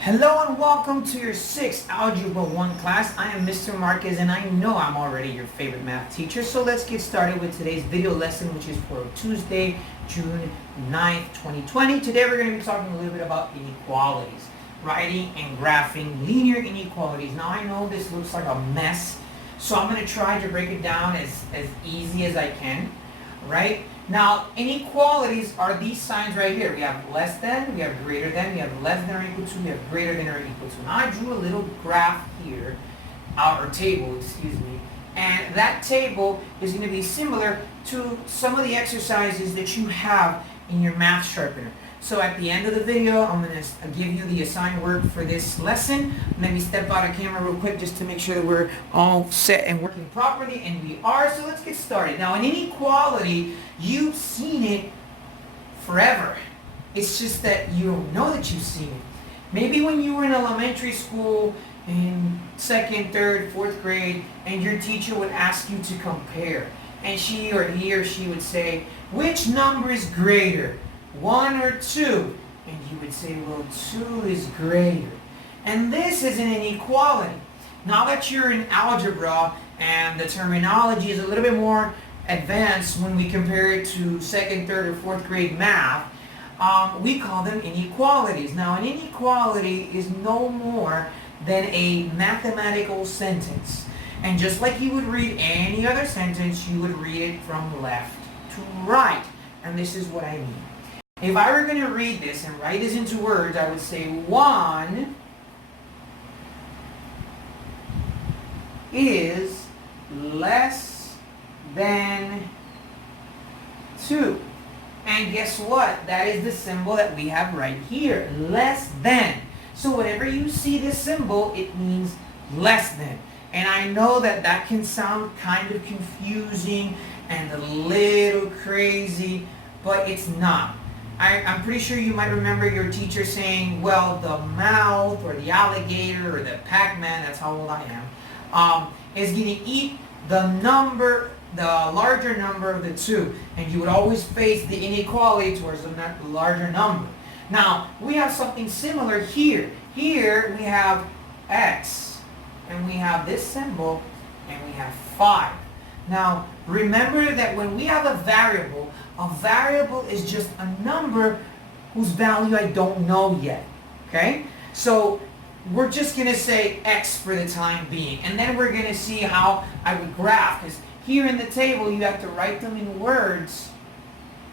Hello and welcome to your 6th Algebra 1 class. I am Mr. Marquez and I know I'm already your favorite math teacher. So let's get started with today's video lesson, which is for Tuesday, June 9th, 2020. Today we're going to be talking a little bit about inequalities, writing and graphing linear inequalities. Now I know this looks like a mess, so I'm going to try to break it down as easy as I can, right? Now, inequalities are these signs right here. We have less than, we have greater than, we have less than or equal to, we have greater than or equal to. Now, I drew a little graph here, or table, excuse me, and that table is going to be similar to some of the exercises that you have in your math sharpener. So at the end of the video, I'm going to give you the assigned work for this lesson. Let me step out of camera real quick just to make sure that we're all set and working properly, and we are. So let's get started. Now, an inequality, you've seen it forever. It's just that you don't know that you've seen it. Maybe when you were in elementary school in 2nd, 3rd, 4th grade, and your teacher would ask you to compare, and he or she would say, which number is greater, 1 or 2? And you would say, well, 2 is greater. And this is an inequality. Now that you're in algebra and the terminology is a little bit more advanced when we compare it to 2nd, 3rd, or 4th grade math, we call them inequalities. Now, an inequality is no more than a mathematical sentence. And just like you would read any other sentence, you would read it from left to right. And this is what I mean. If I were going to read this and write this into words, I would say 1 is less than 2. And guess what? That is the symbol that we have right here, less than. So whenever you see this symbol, it means less than. And I know that that can sound kind of confusing and a little crazy, but it's not. I'm pretty sure you might remember your teacher saying, well, the mouth or the alligator or the Pac-Man, that's how old I am, is going to eat the larger number of the 2. And you would always face the inequality towards the larger number. Now, we have something similar here. Here we have x, and we have this symbol, and we have 5. Now, remember that when we have a variable is just a number whose value I don't know yet, okay? So we're just going to say x for the time being, and then we're going to see how I would graph, because here in the table you have to write them in words,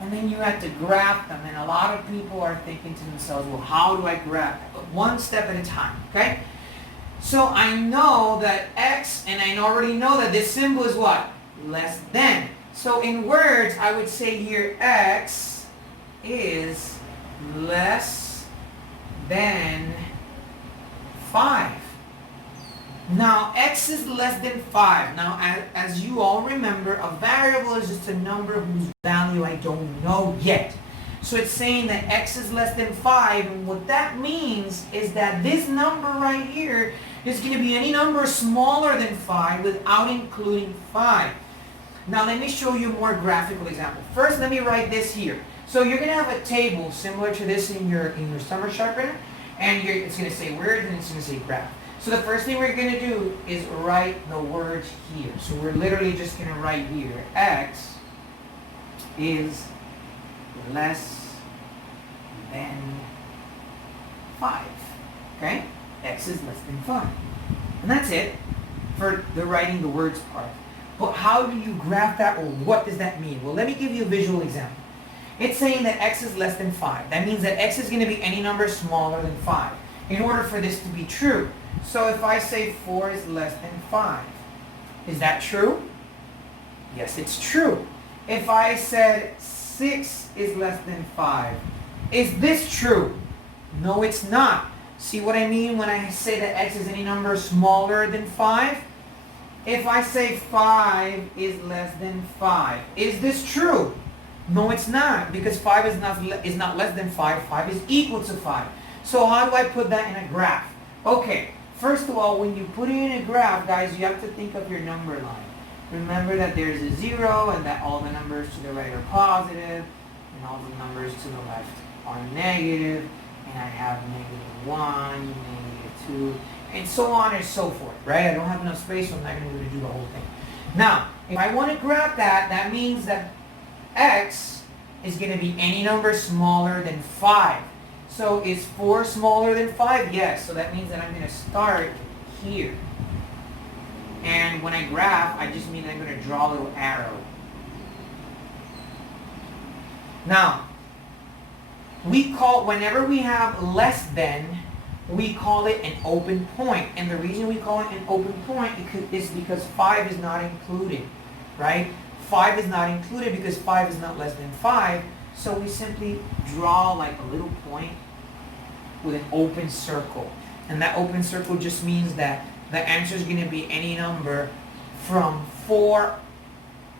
and then you have to graph them, and a lot of people are thinking to themselves, well, how do I graph that? But one step at a time, okay? So I know that x, and I already know that this symbol is what? Less than. So in words, I would say here x is less than 5. Now, x is less than 5. Now, as you all remember, a variable is just a number whose value I don't know yet. So it's saying that x is less than 5, and what that means is that this number right here is going to be any number smaller than 5 without including 5. Now let me show you a more graphical example. First, let me write this here. So you're going to have a table similar to this in your summer sharpener, and it's going to say words and it's going to say graph. So the first thing we're going to do is write the words here. So we're literally just going to write here, x is less than 5. Okay? X is less than 5. And that's it for the writing the words part. But how do you graph that, or what does that mean? Well, let me give you a visual example. It's saying that x is less than 5. That means that x is going to be any number smaller than 5 in order for this to be true. So if I say 4 is less than 5, is that true? Yes, it's true. If I said 6 is less than 5, is this true? No, it's not. See what I mean when I say that x is any number smaller than 5? If I say 5 is less than 5, is this true? No, it's not, because 5 is not less than 5. 5 is equal to 5. So how do I put that in a graph? Okay, first of all, when you put it in a graph, guys, you have to think of your number line. Remember that there's a 0 and that all the numbers to the right are positive and all the numbers to the left are negative, and I have negative 1, -2, and so on and so forth, right? I don't have enough space, so I'm not going to be able to do the whole thing. Now, if I want to graph that, that means that x is going to be any number smaller than 5. So is 4 smaller than 5? Yes. So that means that I'm going to start here. And when I graph, I just mean I'm going to draw a little arrow. Now, whenever we have less than, we call it an open point. And the reason we call it an open point is because 5 is not included, right? 5 is not included because 5 is not less than 5. So we simply draw like a little point with an open circle. And that open circle just means that the answer is going to be any number from 4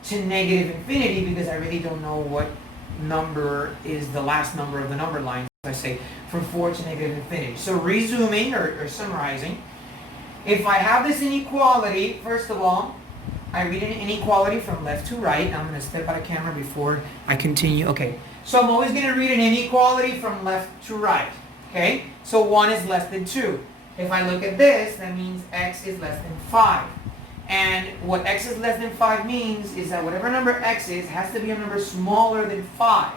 to -infinity, because I really don't know what number is the last number of the number line. So I say from 4 to -infinity. So resuming or summarizing, if I have this inequality, first of all, I read an inequality from left to right. I'm going to step out of camera before I continue. Okay, so I'm always going to read an inequality from left to right. Okay, so 1 is less than 2. If I look at this, that means x is less than 5. And what x is less than 5 means is that whatever number x is has to be a number smaller than 5.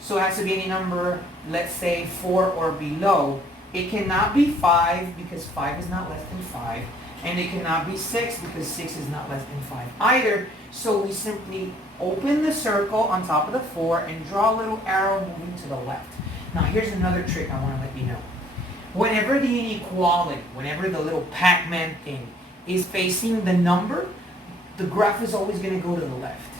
So it has to be any number, let's say 4 or below. It cannot be 5 because 5 is not less than 5. And it cannot be 6 because 6 is not less than 5 either. So we simply open the circle on top of the 4 and draw a little arrow moving to the left. Now here's another trick I want to let you know. Whenever the inequality, whenever the little Pac-Man thing is facing the number, the graph is always going to go to the left.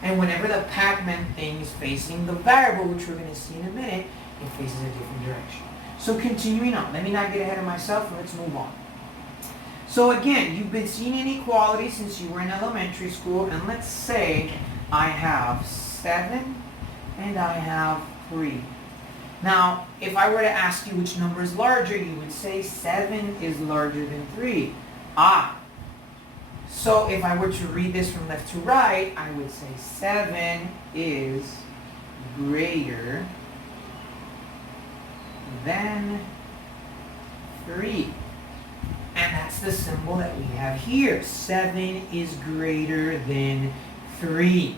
And whenever the Pac-Man thing is facing the variable, which we're going to see in a minute, it faces a different direction. So continuing on, let me not get ahead of myself, and let's move on. So again, you've been seeing inequality since you were in elementary school, and let's say I have 7 and I have 3. Now, if I were to ask you which number is larger, you would say 7 is larger than 3. So if I were to read this from left to right, I would say 7 is greater than 3. And that's the symbol that we have here. 7 is greater than 3,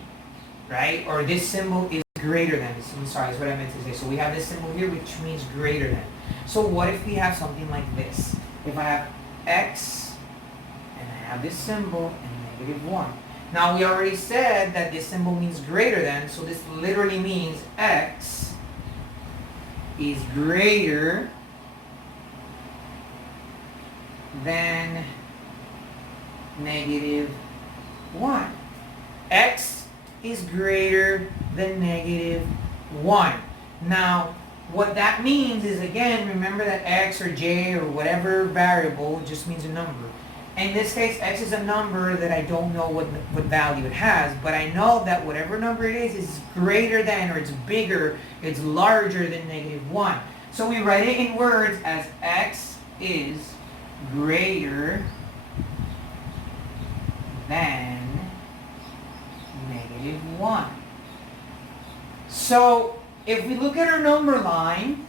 right? Or this symbol is greater than. I'm sorry, that's what I meant to say. So we have this symbol here, which means greater than. So what if we have something like this? If I have x and I have this symbol and -1. Now we already said that this symbol means greater than, so this literally means x is greater than -1. X is greater than -1. Now, what that means is, again, remember that x or j or whatever variable just means a number. In this case, x is a number that I don't know what value it has, but I know that whatever number it is greater than, or it's bigger, it's larger than -1. So we write it in words as x is greater than -1. So if we look at our number line,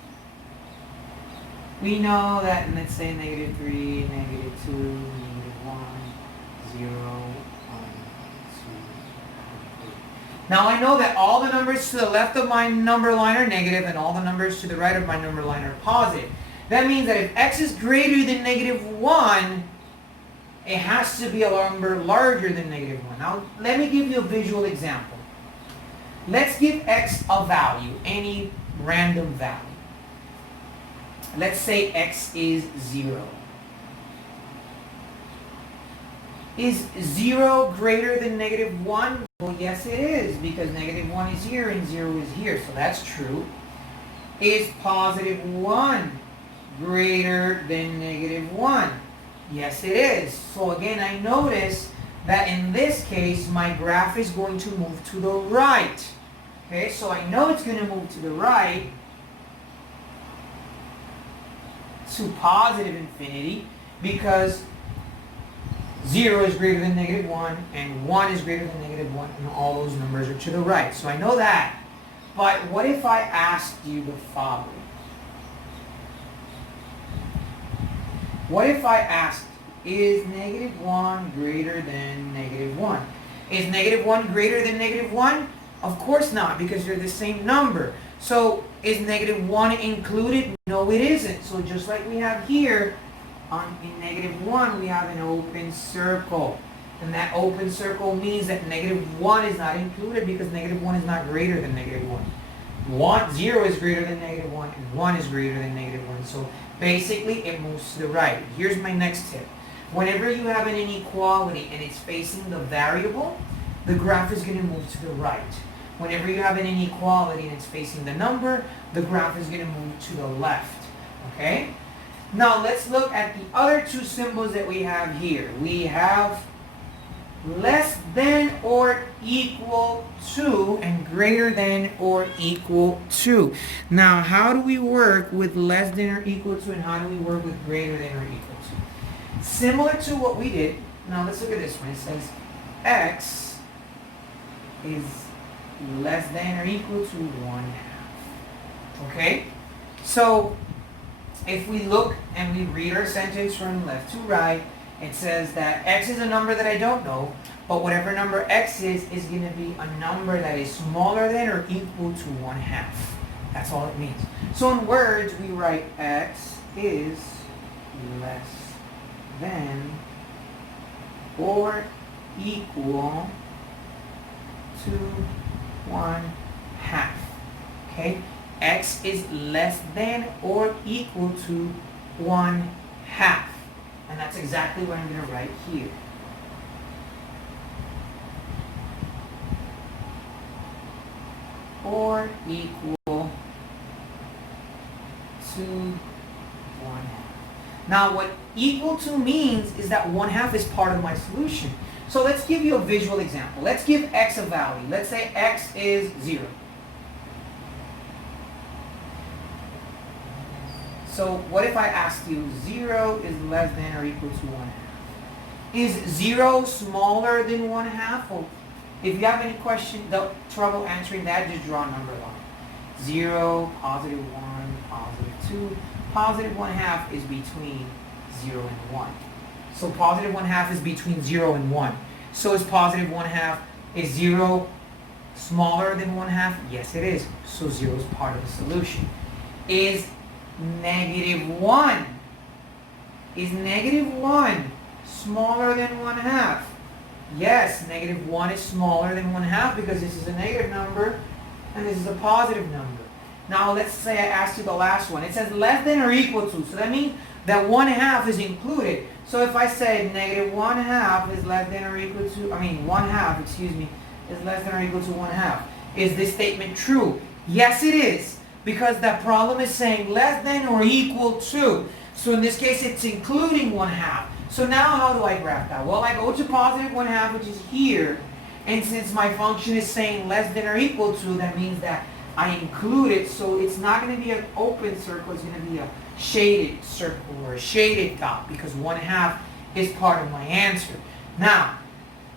we know that, let's say -3, -2, -1, 0, 1, 2, 3. Now I know that all the numbers to the left of my number line are negative and all the numbers to the right of my number line are positive. That means that if x is greater than -1, it has to be a number larger than -1. Now, let me give you a visual example. Let's give x a value, any random value. Let's say x is 0. Is 0 greater than -1? Well, yes it is, because -1 is here and 0 is here, so that's true. Is +1 greater than -1? Yes, it is. So again, I notice that in this case, my graph is going to move to the right. Okay, so I know it's going to move to the right to +infinity because 0 is greater than -1 and 1 is greater than -1, and all those numbers are to the right. So I know that. But what if I asked you the following? What if I asked, is negative 1 greater than negative 1? Is negative 1 greater than negative 1? Of course not, because they're the same number. So is negative 1 included? No, it isn't. So just like we have here, in negative 1, we have an open circle. And that open circle means that negative 1 is not included because negative 1 is not greater than negative 1. 0 is greater than negative 1, and 1 is greater than negative 1. So basically, it moves to the right. Here's my next tip. Whenever you have an inequality and it's facing the variable, the graph is going to move to the right. Whenever you have an inequality and it's facing the number, the graph is going to move to the left. Okay? Now let's look at the other two symbols that we have here. We have less than or equal to and greater than or equal to. Now how do we work with less than or equal to, and how do we work with greater than or equal to? Similar to what we did. Now let's look at this one. It says x is less than or equal to 1/2. Okay? So if we look and we read our sentence from left to right, it says that x is a number that I don't know, but whatever number x is going to be a number that is smaller than or equal to 1/2. That's all it means. So in words, we write x is less than or equal to 1/2. Okay? X is less than or equal to 1/2. And that's exactly what I'm going to write here. Or equal to 1/2. Now what equal to means is that 1/2 is part of my solution. So let's give you a visual example. Let's give x a value. Let's say x is 0. So what if I asked you 0 is less than or equal to 1/2? Is 0 smaller than 1/2? Or if you have any trouble answering that, just draw a number line. 0, positive 1, positive 2. Positive 1/2 is between 0 and 1. So positive 1/2 is between 0 and 1. So is positive 1/2, is 0 smaller than 1/2? Yes, it is. So 0 is part of the solution. Is negative 1. Is negative 1 smaller than 1/2? Yes, negative 1 is smaller than 1/2 because this is a negative number and this is a positive number. Now let's say I asked you the last one. It says less than or equal to. So that means that 1/2 is included. So if I say negative 1/2 is less than or equal to, 1/2, is less than or equal to 1/2. Is this statement true? Yes, it is. Because that problem is saying less than or equal to. So in this case, it's including 1/2. So now how do I graph that? Well, I go to positive 1/2, which is here. And since my function is saying less than or equal to, that means that I include it. So it's not going to be an open circle. It's going to be a shaded circle or a shaded dot because 1/2 is part of my answer. Now,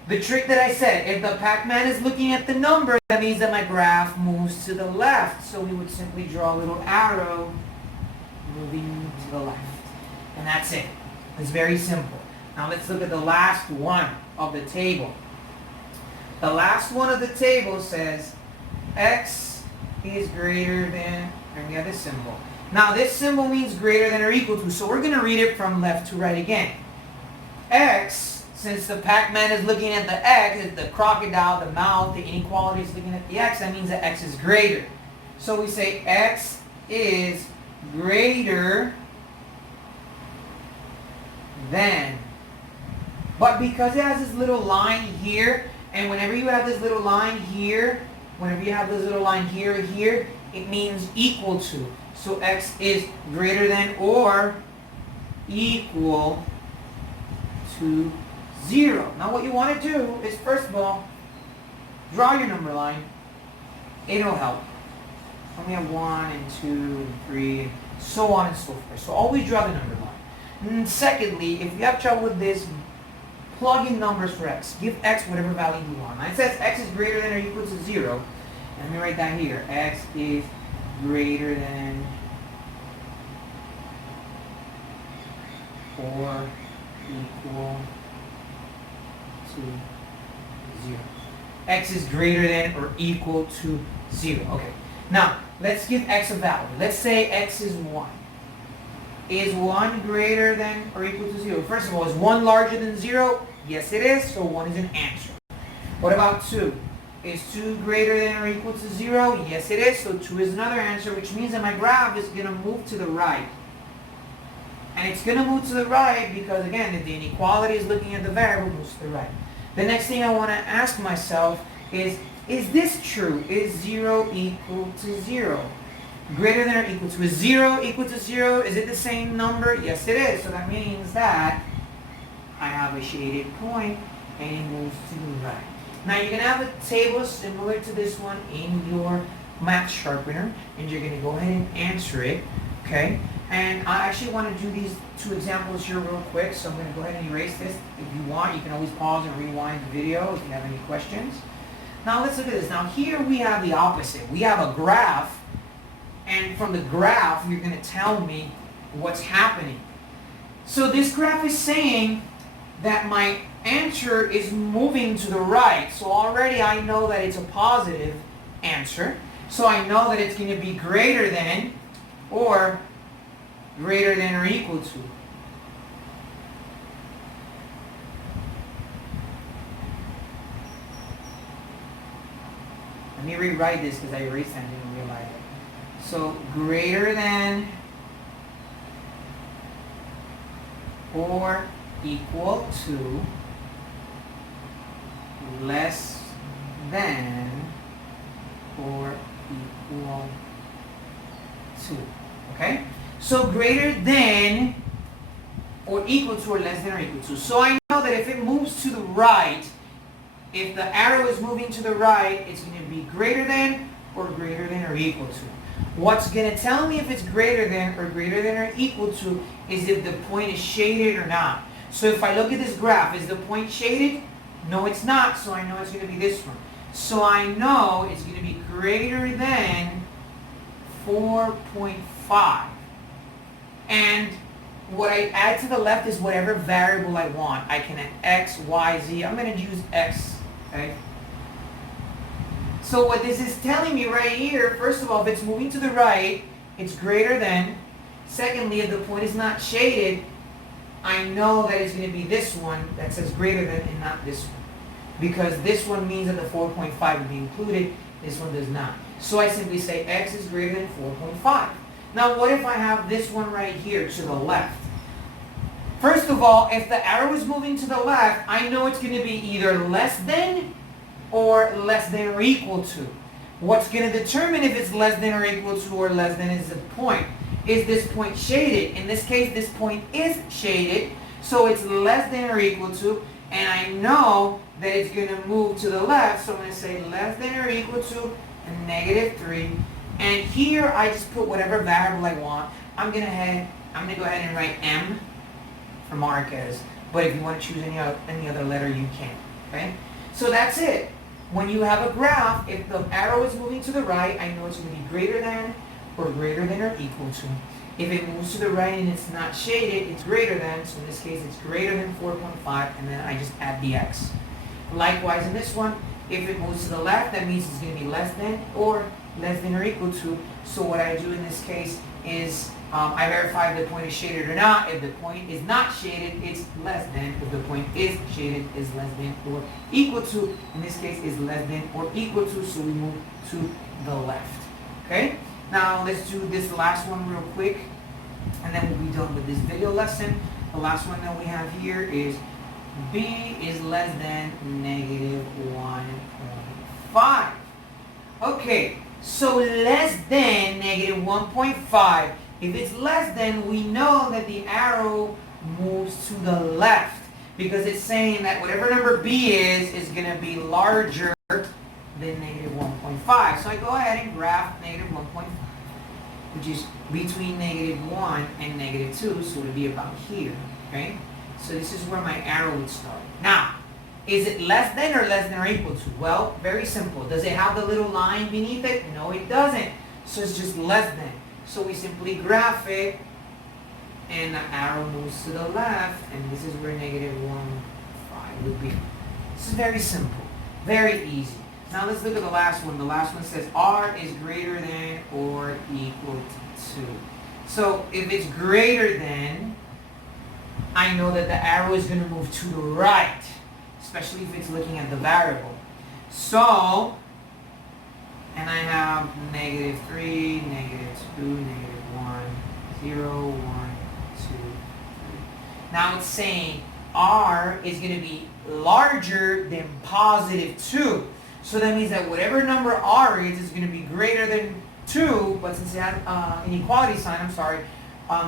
the trick that I said, if the Pac-Man is looking at the number, that means that my graph moves to the left. So we would simply draw a little arrow moving to the left. And that's it. It's very simple. Now let's look at the last one of the table. The last one of the table says x is greater than, and we have this symbol. Now this symbol means greater than or equal to, so we're going to read it from left to right again. X, since the Pac-Man is looking at the x, the crocodile, the mouth, the inequality is looking at the x, that means that x is greater. So we say x is greater than. But because it has this little line here, and whenever you have this little line here, here, it means equal to. So x is greater than or equal to 0. Now what you want to do is, first of all, draw your number line. It'll help. And we have 1 and 2 and 3 and so on and so forth. So always draw the number line. And secondly, if you have trouble with this, plug in numbers for x. Give x whatever value you want. Now it says x is greater than or equal to 0. And let me write that here. X is greater than or equal to 0. X is greater than or equal to 0. Okay. Now, let's give x a value. Let's say x is 1. Is 1 greater than or equal to 0? First of all, is 1 larger than 0? Yes, it is. So 1 is an answer. What about 2? Is 2 greater than or equal to 0? Yes, it is. So 2 is another answer, which means that my graph is going to move to the right. And it's going to move to the right because, again, if the inequality is looking at the variable, it moves to the right. The next thing I want to ask myself is this true? Is 0 equal to 0? Greater than or equal to? Is 0 equal to 0? Is it the same number? Yes, it is. So that means that I have a shaded point and it moves to the right. Now you're going to have a table similar to this one in your math sharpener, and you're going to go ahead and answer it, okay? And I actually want to do these 2 examples here real quick, so I'm going to go ahead and erase this. If you want, you can always pause and rewind the video if you have any questions. Now let's look at this. Now here we have the opposite. We have a graph, and from the graph, you're going to tell me what's happening. So this graph is saying that my answer is moving to the right. So already I know that it's a positive answer. So I know that it's going to be greater than or equal to. Let me rewrite this because I erased it and didn't realize it. So greater than or equal to, less than or equal to. Okay? So greater than or equal to or less than or equal to. So I know that if it moves to the right, if the arrow is moving to the right, it's going to be greater than or equal to. What's going to tell me if it's greater than or equal to is if the point is shaded or not. So if I look at this graph, is the point shaded? No, it's not, so I know it's going to be this one. So I know it's going to be greater than 4.5. And what I add to the left is whatever variable I want. I can add x, y, z. I'm going to use x, okay? So what this is telling me right here, first of all, if it's moving to the right, it's greater than. Secondly, if the point is not shaded, I know that it's going to be this one that says greater than and not this one. Because this one means that the 4.5 will be included, this one does not. So I simply say x is greater than 4.5. Now what if I have this one right here to the left? First of all, if the arrow is moving to the left, I know it's going to be either less than or equal to. What's going to determine if it's less than or equal to or less than is the point. Is this point shaded? In this case, this point is shaded, so it's less than or equal to, and I know that it's going to move to the left, so I'm going to say less than or equal to -3. And here I just put whatever variable I want. I'm going to go ahead and write M for Marquez, but if you want to choose any other letter, you can. Okay? So that's it. When you have a graph, if the arrow is moving to the right, I know it's going to be greater than or equal to. If it moves to the right and it's not shaded, it's greater than, so in this case it's greater than 4.5, and then I just add the x. Likewise in this one, if it moves to the left, that means it's going to be less than or equal to. So what I do in this case is I verify if the point is shaded or not. If the point is not shaded, it's less than. If the point is shaded, it's less than or equal to. In this case, is less than or equal to, so we move to the left. Okay? Now let's do this last one real quick, and then we'll be done with this video lesson. The last one that we have here is b is less than -1.5. Okay, so less than -1.5. If it's less than, we know that the arrow moves to the left because it's saying that whatever number b is going to be larger than -1.5. So I go ahead and graph -1.5, which is between -1 and -2, so it would be about here, okay? So this is where my arrow would start. Now, is it less than or equal to? Well, very simple. Does it have the little line beneath it? No, it doesn't. So it's just less than. So we simply graph it, and the arrow moves to the left, and this is where negative 1, 5 would be. This is very simple, very easy. Now let's look at the last one. The last one says r is greater than or equal to 2. So if it's greater than, I know that the arrow is going to move to the right, especially if it's looking at the variable. So, and I have negative 3, negative 2, negative 1, 0, 1, 2, 3. Now it's saying r is going to be larger than positive 2. So that means that whatever number r is going to be greater than 2, but since it has inequality sign,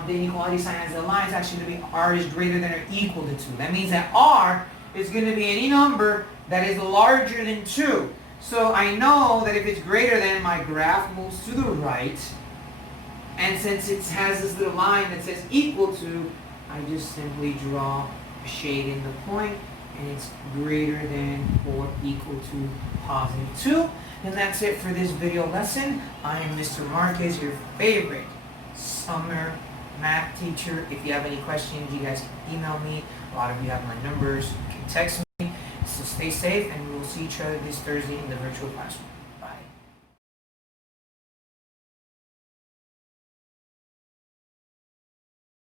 the inequality sign has the line, it's actually going to be r is greater than or equal to 2. That means that r is going to be any number that is larger than 2. So I know that if it's greater than, my graph moves to the right. And since it has this little line that says equal to, I just simply draw a shade in the point, and it's greater than or equal to positive 2. And that's it for this video lesson. I am Mr. Marquez, your favorite summer math teacher. If you have any questions, you guys can email me. A lot of you have my numbers. You can text me. So stay safe, and we will see each other this Thursday in the virtual classroom.